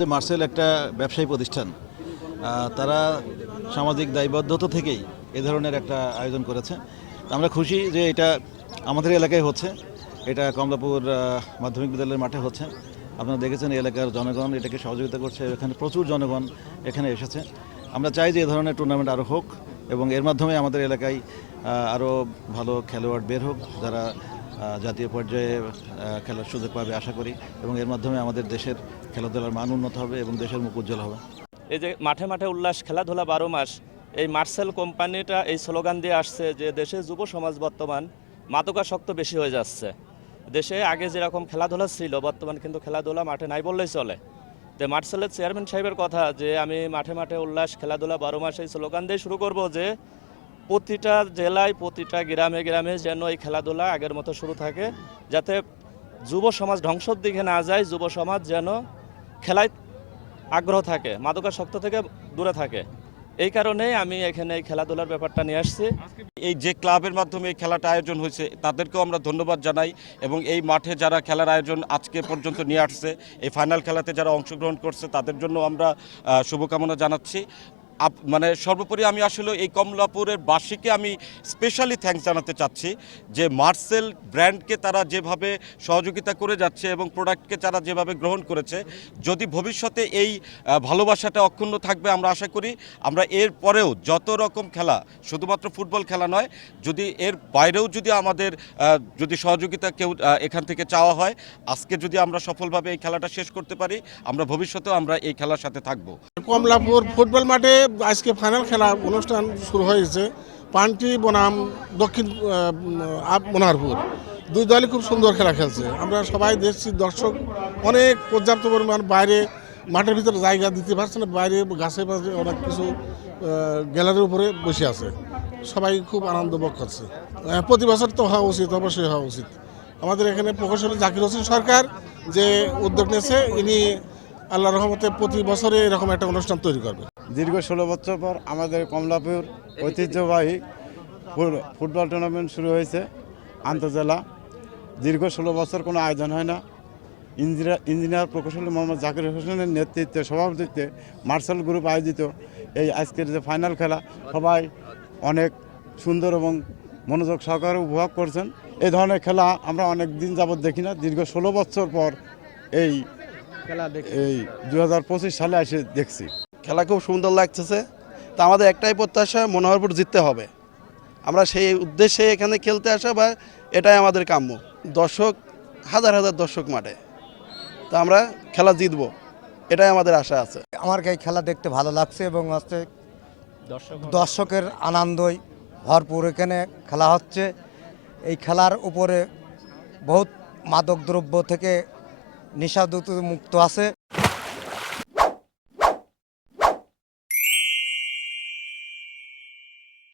যে মার্সেল একটা ব্যবসায়ী প্রতিষ্ঠান তারা সামাজিক দায়বদ্ধতা থেকেই এ ধরনের একটা আয়োজন করেছে। আমরা খুশি যে এটা আমাদের এলাকায় হচ্ছে। এটা কমলাপুর মাধ্যমিক বিদ্যালয়ের মাঠে হচ্ছে। আপনারা দেখেছেন এলাকার জনগণ এটাকে সহযোগিতা করছে। এখানে প্রচুর জনগণ এখানে এসেছে। আমরা চাই যে এ ধরনের টুর্নামেন্ট আরও হোক এবং এর মাধ্যমে আমাদের এলাকায় আরও ভালো খেলোয়াড় বের হোক যারা জাতীয় পর্যায়ে খেলার সুযোগ পাবে আশা করি। এবং এর মাধ্যমে আমাদের দেশের খেলাধুলার মান উন্নত হবে এবং দেশের মুখ উজ্জ্বল হবে। এই যে মাঠে মাঠে উল্লাস, খেলাধুলা বারো মাস, এই মার্সেল কোম্পানিটা এই স্লোগান দিয়ে আসছে যে দেশে যুব সমাজ বর্তমান মাদকাসক্ত বেশি হয়ে যাচ্ছে। দেশে আগে যেরকম খেলাধুলা ছিল, বর্তমান কিন্তু খেলাধুলা মাঠে নাই বললেই চলে। তো মার্সেলের চেয়ারম্যান সাহেবের কথা যে আমি মাঠে মাঠে উল্লাস, খেলাধুলা বারো মাস এই স্লোগান দিয়ে শুরু করব যে প্রতিটা জেলায়, প্রতিটা গ্রামে গ্রামে যেন এই খেলাধুলা আগের মতো শুরু থাকে, যাতে যুব সমাজ ধ্বংসর দিকে না যায়, যুব সমাজ যেন খেলায় আগ্রহ থাকে, মাদকাসক্ত থেকে দূরে থাকে। এই কারণেই আমি এখানে এই খেলাধুলার ব্যাপারটা নিয়ে আসছি। এই যে ক্লাবের মাধ্যমে এই খেলাটা আয়োজন হয়েছে, তাদেরকেও আমরা ধন্যবাদ জানাই এবং এই মাঠে যারা খেলার আয়োজন আজকে পর্যন্ত নিয়ে আসছে, এই ফাইনাল খেলাতে যারা অংশগ্রহণ করছে, তাদের জন্য আমরা শুভকামনা জানাচ্ছি। মানে সর্বোপরি আমি আসলে এই কমলাপুরের বাসীকে আমি স্পেশালি থ্যাঙ্কস জানাতে চাচ্ছি যে মার্সেল ব্র্যান্ডকে তারা যেভাবে সহযোগিতা করে যাচ্ছে এবং প্রোডাক্টকে তারা যেভাবে গ্রহণ করেছে, যদি ভবিষ্যতে এই ভালোবাসাটা অক্ষুণ্ণ থাকবে আমরা আশা করি, আমরা এর পরেও যত রকম খেলা, শুধুমাত্র ফুটবল খেলা নয়, যদি এর বাইরেও যদি আমাদের যদি সহযোগিতা কেউ এখান থেকে চাওয়া হয়, আজকে যদি আমরা সফলভাবে এই খেলাটা শেষ করতে পারি, আমরা ভবিষ্যতেও আমরা এই খেলার সাথে থাকব। কমলাপুর ফুটবল মাঠে আজকে ফাইনাল খেলা অনুষ্ঠান শুরু হয়েছে। পান্টি বনাম দক্ষিণ মনোহরপুর দুই দলই খুব সুন্দর খেলা খেলছে। আমরা সবাই দেখছি দর্শক অনেক পর্যাপ্ত পরিমাণ বাইরে মাঠের ভিতরে জায়গা দিতে পারছে না, বাইরে গাছে পাশে অনেক কিছু গ্যালারির উপরে বসে আছে। সবাই খুব আনন্দ ভোগ করছে। প্রতি বছর তো হওয়া উচিত, অবশ্যই হওয়া উচিত। আমাদের এখানে প্রকৌশলী জাকির হোসেন সরকার যে উদ্যোগ নিয়েছে, ইনি আল্লাহ রহমতে প্রতি বছরে এরকম একটা অনুষ্ঠান তৈরি করবে। দীর্ঘ ষোলো বছর পর আমাদের কমলাপুর ঐতিহ্যবাহী ফুটবল টুর্নামেন্ট শুরু হয়েছে আন্তজেলা। দীর্ঘ ষোলো বছর কোনো আয়োজন হয় না। ইঞ্জিনিয়ার ইঞ্জিনিয়ার প্রকৌশলী মোহাম্মদ জাকির হোসেনের নেতৃত্বে সভাপতিত্বে মার্শাল গ্রুপ আয়োজিত এই আজকের যে ফাইনাল খেলা সবাই অনেক সুন্দর এবং মনোযোগ সহকারে উপভোগ করছেন। এই ধরনের খেলা আমরা অনেক দিন যাবৎ দেখি না। দীর্ঘ ষোলো বছর পর এই খেলা এই দু হাজার পঁচিশ সালে এসে দেখছি। খেলা খুব সুন্দর লাগতেছে। তা আমাদের একটাই প্রত্যাশা মনোহরপুর জিততে হবে। আমরা সেই উদ্দেশ্যে এখানে খেলতে আসা বা এটাই আমাদের কাম্য। দর্শক হাজার হাজার দর্শক মাঠে। তা আমরা খেলা জিতবো এটাই আমাদের আশা আছে। আমার এই খেলা দেখতে ভালো লাগছে এবং হচ্ছে দর্শকের আনন্দই ভরপুর। এখানে খেলা হচ্ছে। এই খেলার উপরে বহুত মাদক দ্রব্য থেকে নেশাদুত মুক্ত আছে।